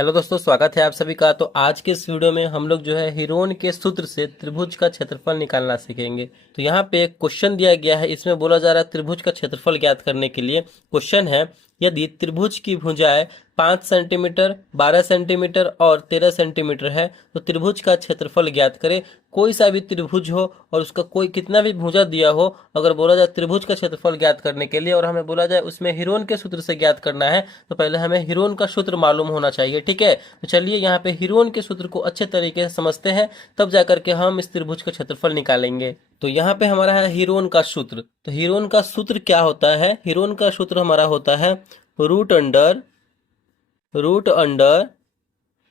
Hello दोस्तों, स्वागत है आप सभी का। तो आज के इस वीडियो में हम लोग जो है हीरोन के सूत्र से त्रिभुज का क्षेत्रफल निकालना सीखेंगे। तो यहाँ पे एक क्वेश्चन दिया गया है, इसमें बोला जा रहा है त्रिभुज का क्षेत्रफल ज्ञात करने के लिए। क्वेश्चन है, यदि त्रिभुज की भुजाएं 5 सेंटीमीटर, 12 सेंटीमीटर और 13 सेंटीमीटर है तो त्रिभुज का क्षेत्रफल ज्ञात करें। कोई सा भी त्रिभुज हो और उसका कोई कितना भी भुजा दिया हो, अगर बोला जाए त्रिभुज का क्षेत्रफल ज्ञात करने के लिए और हमें बोला जाए उसमें हीरोन के सूत्र से ज्ञात करना है, तो पहले हमें हीरोन का सूत्र मालूम होना चाहिए। ठीक है, तो चलिए यहाँ पे हीरोन के सूत्र को अच्छे तरीके से समझते हैं, तब जाकर के हम इस त्रिभुज का क्षेत्रफल निकालेंगे। तो यहाँ पे हमारा है हीरोन का सूत्र। तो हीरोन का सूत्र क्या होता है? हीरोन का सूत्र हमारा होता है root under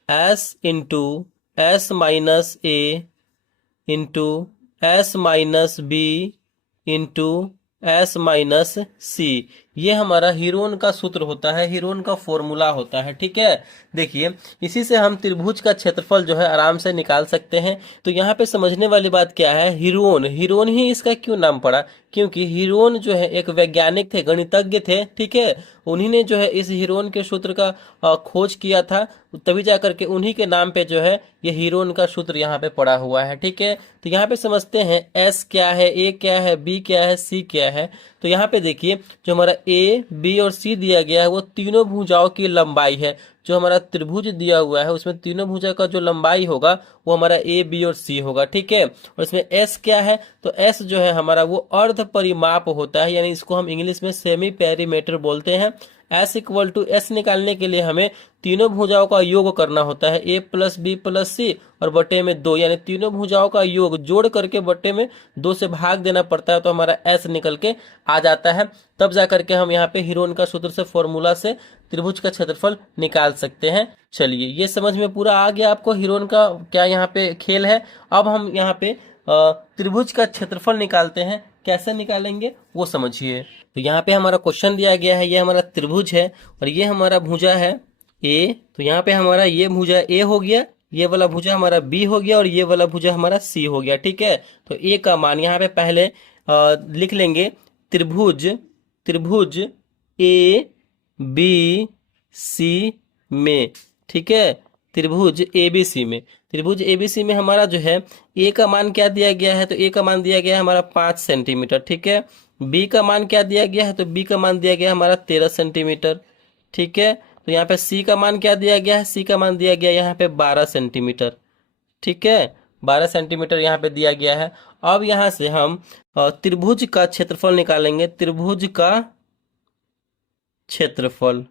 S into S minus A into S minus B into S minus C. ये हमारा हीरोन का सूत्र होता है, हीरोन का फॉर्मूला होता है। ठीक है, देखिए इसी से हम त्रिभुज का क्षेत्रफल जो है आराम से निकाल सकते हैं। तो यहाँ पे समझने वाली बात क्या है, हीरोन हीरोन ही इसका क्यों नाम पड़ा? क्योंकि हीरोन जो है एक वैज्ञानिक थे, गणितज्ञ थे। ठीक है, उन्हीं ने जो है इस हीरोन के सूत्र का खोज किया था, तभी जाकर के उन्हीं के नाम पे जो है ये हीरोन का सूत्र यहाँ पे पड़ा हुआ है। ठीक है, तो यहाँ पे समझते हैं एस क्या है, ए क्या है, बी क्या है, सी क्या है। तो यहाँ पे देखिए जो हमारा ए, बी और सी दिया गया है वो तीनों भुजाओं की लंबाई है। जो हमारा त्रिभुज दिया हुआ है उसमें तीनों भुजा का जो लंबाई होगा वो हमारा ए, बी और सी होगा। ठीक है, और इसमें एस क्या है, तो एस जो है हमारा वो अर्ध परिमाप होता है, यानी इसको हम इंग्लिश में सेमी पेरीमीटर बोलते हैं। एस इक्वल टू एस निकालने के लिए हमें तीनों भुजाओं का योग करना होता है, ए प्लस बी प्लस सी और बटे में 2, यानी तीनों भुजाओं का योग जोड़ करके बटे में 2 से भाग देना पड़ता है, तो हमारा एस निकल के आ जाता है। तब जाकर के हम यहाँ पे हीरोन का सूत्र से फॉर्मूला से त्रिभुज का क्षेत्रफल निकाल सकते हैं। चलिए ये समझ में पूरा आ गया आपको हीरोन का क्या यहाँ पे खेल है। अब हम यहाँ पे त्रिभुज का क्षेत्रफल निकालते हैं, कैसे निकालेंगे वो समझिए। तो यहाँ पे हमारा क्वेश्चन दिया गया है, ये हमारा त्रिभुज है और ये हमारा भुजा है ए। तो यहाँ पे हमारा ये भुजा ए हो गया, ये वाला भुजा हमारा बी हो गया और ये वाला भुजा हमारा सी हो गया। ठीक है, तो ए का मान यहाँ पे पहले लिख लेंगे, त्रिभुज त्रिभुज ए बी सी में। ठीक है, त्रिभुज एबीसी में, त्रिभुज एबीसी में हमारा जो है ए का मान क्या दिया गया है, तो ए का मान दिया गया है हमारा 5 सेंटीमीटर। ठीक है, बी का मान क्या दिया गया है, तो बी का मान दिया गया है हमारा 13 सेंटीमीटर। ठीक है, तो यहाँ पे सी का मान क्या दिया गया है, सी का मान दिया गया है यहाँ पे 12 सेंटीमीटर। ठीक है, 12 सेंटीमीटर यहाँ पे दिया गया है। अब यहाँ से हम त्रिभुज का क्षेत्रफल निकालेंगे। त्रिभुज का क्षेत्रफल,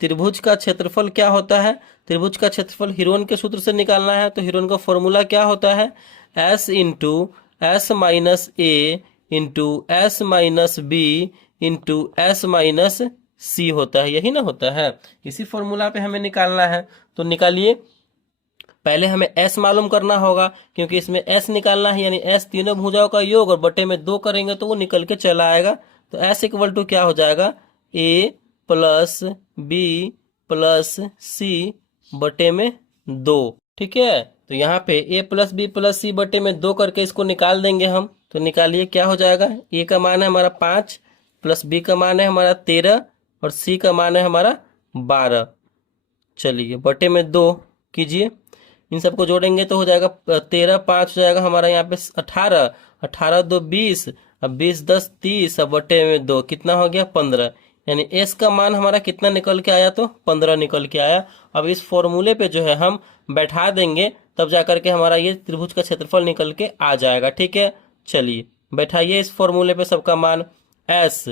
त्रिभुज का क्षेत्रफल क्या होता है? त्रिभुज का क्षेत्रफल हीरोन के सूत्र से निकालना है। तो हीरोन का फॉर्मूला क्या होता है, S into S minus A into S minus B into S minus C होता है, यही ना होता है। इसी फॉर्मूला पे हमें निकालना है, तो निकालिए। पहले हमें एस मालूम करना होगा, क्योंकि इसमें एस निकालना है, यानी एस तीनों भुजाओं का योग और बटे में 2 करेंगे तो वो निकल के चला आएगा। तो एस इक्वल टू क्या हो जाएगा, ए प्लस बी प्लस सी बटे में 2। ठीक है, तो यहाँ पे ए प्लस बी प्लस सी बटे में 2 करके इसको निकाल देंगे हम। तो निकालिए क्या हो जाएगा, ए का मान है हमारा 5 प्लस बी का मान है हमारा 13 और सी का मान है हमारा 12। चलिए बटे में 2 कीजिए, इन सबको जोड़ेंगे तो हो जाएगा 13, 5 हो जाएगा हमारा यहाँ पे 18, 18 2 20, अब 20 10 30, अब बटे में 2 कितना हो गया 15, यानी एस का मान हमारा कितना निकल के आया, तो 15 निकल के आया। अब इस फॉर्मूले पे जो है हम बैठा देंगे, तब जाकर के हमारा ये त्रिभुज का क्षेत्रफल निकल के आ जाएगा। ठीक है, चलिए बैठाइए इस फॉर्मूले पे सबका मान। एस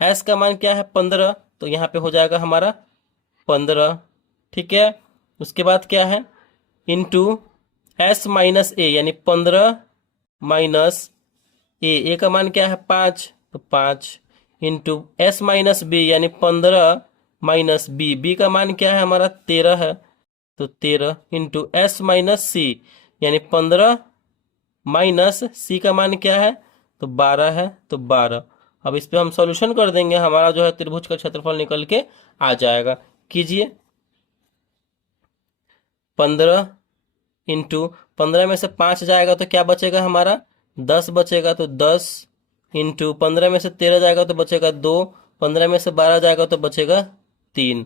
एस का मान क्या है 15, तो यहाँ पे हो जाएगा हमारा 15। ठीक है, उसके बाद क्या है, इंटू एस माइनस ए, यानी 15 माइनस ए का मान क्या है 5, तो 5 इंटू एस माइनस बी, यानी 15 माइनस बी का मान क्या है हमारा 13 है, तो 13 इंटू एस माइनस सी, यानी 15 माइनस सी का मान क्या है, तो 12 है, तो 12। अब इस पे हम सॉल्यूशन कर देंगे, हमारा जो है त्रिभुज का क्षेत्रफल निकल के आ जाएगा। कीजिए, 15 इंटू 15 में से 5 जाएगा तो क्या बचेगा हमारा 10 बचेगा, तो 10 इंटू 15 में से 13 जाएगा तो बचेगा 2, 15 में से 12 जाएगा तो बचेगा 3।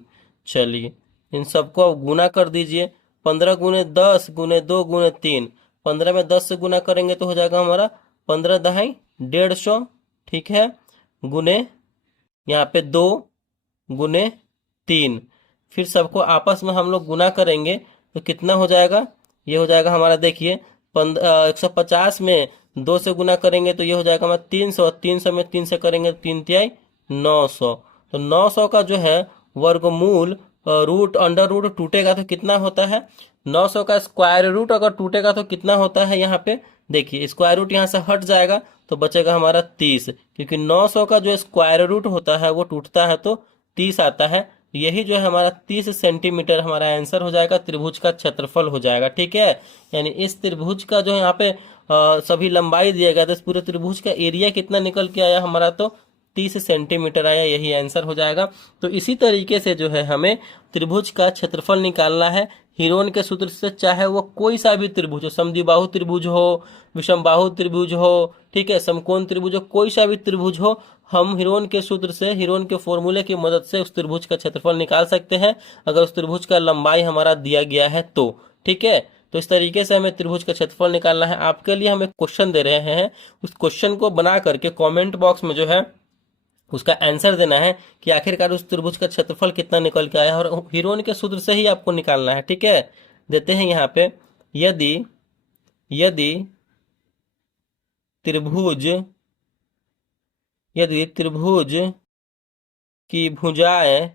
चलिए इन सबको आप गुना कर दीजिए। 15 गुने 10 गुने 2 गुने 3, 15 में 10 से गुना करेंगे तो हो जाएगा हमारा 15 दहाई 150, ठीक है, गुने यहाँ पे 2 गुने 3। फिर सबको आपस में हम लोग गुना करेंगे तो कितना हो जाएगा, ये हो जाएगा हमारा, देखिए 150 में 2 से गुना करेंगे तो ये हो जाएगा हमारा 300, 300 में 3 से करेंगे तो 3 तिहाई 900। तो 900 का जो है वर्गमूल रूट अंडर रूट टूटेगा तो कितना होता है, 900 का स्क्वायर रूट अगर टूटेगा तो कितना होता है, यहाँ पे देखिए स्क्वायर रूट यहाँ से हट जाएगा तो बचेगा हमारा 30, क्योंकि 900 का जो स्क्वायर रूट होता है वो टूटता है तो 30 आता है। यही जो है हमारा 30 सेंटीमीटर हमारा आंसर हो जाएगा, त्रिभुज का क्षेत्रफल हो जाएगा, ठीक है। यानी इस त्रिभुज का जो यहाँ पे सभी लंबाई दिया गया था, इस पूरे त्रिभुज का एरिया कितना निकल के आया हमारा, तो 30 सेंटीमीटर आया, यही आंसर हो जाएगा। तो इसी तरीके से जो है हमें त्रिभुज का क्षेत्रफल निकालना है हीरोन के सूत्र से, चाहे वो कोई सा भी त्रिभुज हो, समद्विबाहु त्रिभुज हो, विषमबाहु त्रिभुज हो, ठीक है, समकोण त्रिभुज हो, कोई सा भी त्रिभुज हो, हम हीरोन के सूत्र से, हीरोन के फॉर्मूले की मदद से उस त्रिभुज का क्षेत्रफल निकाल सकते हैं, अगर उस त्रिभुज का लंबाई हमारा दिया गया है तो, ठीक है। तो इस तरीके से हमें त्रिभुज का क्षेत्रफल निकालना है। आपके लिए हम एक क्वेश्चन दे रहे हैं, उस क्वेश्चन को बना करके कमेंट बॉक्स में जो है उसका आंसर देना है कि आखिरकार उस त्रिभुज का क्षेत्रफल कितना निकल के आया, और हीरोन के सूत्र से ही आपको निकालना है, ठीक है। देते हैं यहाँ पे, यदि यदि त्रिभुज यदि त्रिभुज की भुजाएं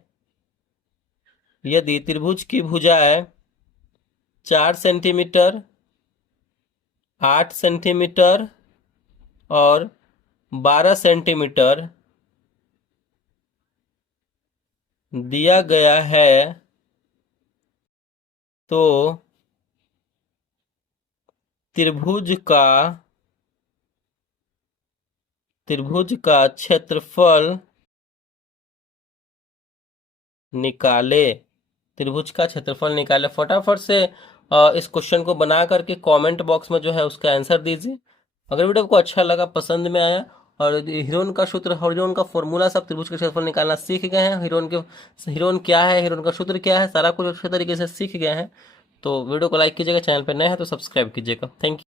यदि त्रिभुज की भुजाएं 4 सेंटीमीटर, 8 सेंटीमीटर और 12 सेंटीमीटर दिया गया है तो त्रिभुज का क्षेत्रफल निकाले। त्रिभुज का क्षेत्रफल निकाले। फटाफट से इस क्वेश्चन को बना करके कमेंट बॉक्स में जो है उसका आंसर दीजिए। अगर वीडियो को अच्छा लगा, पसंद में आया, और हीरोन का सूत्र, हीरोन का फॉर्मूला, सब त्रिभुज का क्षेत्रफल निकालना सीख गए हैं, हीरोन क्या है, हीरोन का सूत्र क्या है, सारा कुछ अच्छे तरीके से सीख गए हैं, तो वीडियो को लाइक कीजिएगा, चैनल पर नए हैं तो सब्सक्राइब कीजिएगा। Thank you.